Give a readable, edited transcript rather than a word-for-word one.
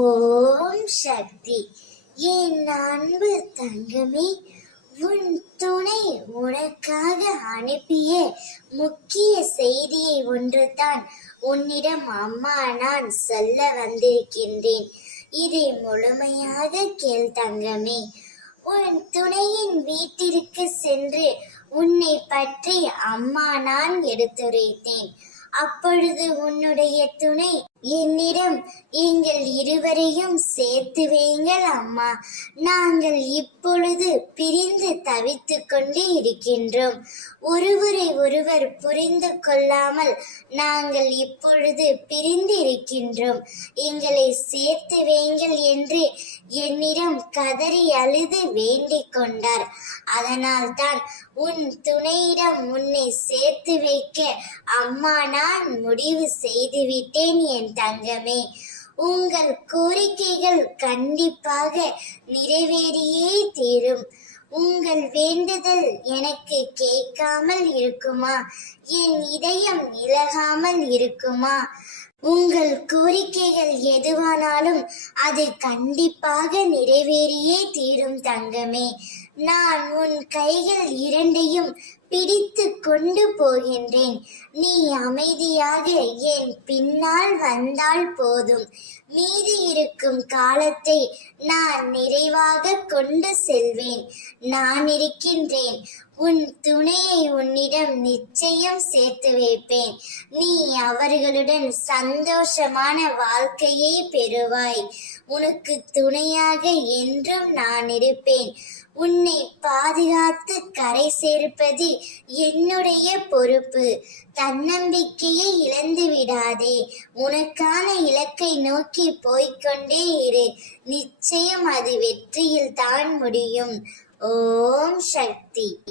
ஓம் சக்தி. என் அன்பு தங்கமே, உன் துணை உனக்காக அனுப்பிய முக்கிய செய்தியை ஒன்றுதான் உன்னிடம் அம்மா நான் சொல்ல வந்திருக்கின்றேன். இதை முழுமையாக கேள் தங்கமே. உன் துணையின் வீட்டிற்கு சென்று உன்னை பற்றி அம்மா நான் எடுத்துரைத்தேன். அப்பொழுது உன்னுடைய துணை என்னிடம், எங்கள் இருவரையும் சேர்த்து வையுங்கள் அம்மா, நாங்கள் இப்பொழுது பிரிந்து தவித்துக் கொண்டு இருக்கின்றோம். ஒருவரை ஒருவர் புரிந்து கொள்ளாமல் நாங்கள் இப்பொழுது பிரிந்து இருக்கின்றோம். எங்களை சேர்த்து வையுங்கள் என்று என்னிடம் கதறி அழுது வேண்டிக் கொண்டார். அதனால்தான் உன் துணையிடம் உன்னை சேர்த்து வைக்க அம்மா நான் முடிவு செய்துவிட்டேன் என் தங்கமே. உங்கள் கோரிக்கைகள் கண்டிப்பாக நிறைவேறியே தீரும். உங்கள் வேண்டுதல் எனக்கு கேட்காமல் இருக்குமா? என் இதயம் இலகாமல் இருக்குமா? உங்கள் கோரிக்கைகள் எதுவானாலும் அது கண்டிப்பாக நிறைவேறியே தீரும் தங்கமே. நான் உன் கைகள் இரண்டையும் பிடித்து கொண்டு போகின்றேன். நீ அமைதியாக என் பின்னால் வந்தால் போதும். மீதி இருக்கும் காலத்தை நான் நிறைவாக கொண்டு செல்வேன். நான் இருக்கின்றேன். உன் துணையை உன்னிடம் நிச்சயம் சேர்த்து வைப்பேன். நீ அவர்களுடன் சந்தோஷமான வாழ்க்கையை பெறுவாய். உனக்கு துணையாக என்றும் நான் இருப்பேன். உன்னை பாதுகாத்து கரை சேர்ப்பது என்னுடைய பொறுப்பு. தன்னம்பிக்கையை இழந்து விடாதே. உனக்கான இலக்கை நோக்கி போய்கொண்டே இரு. நிச்சயம் அது வெற்றியில் தான் முடியும். ஓம் சக்தி.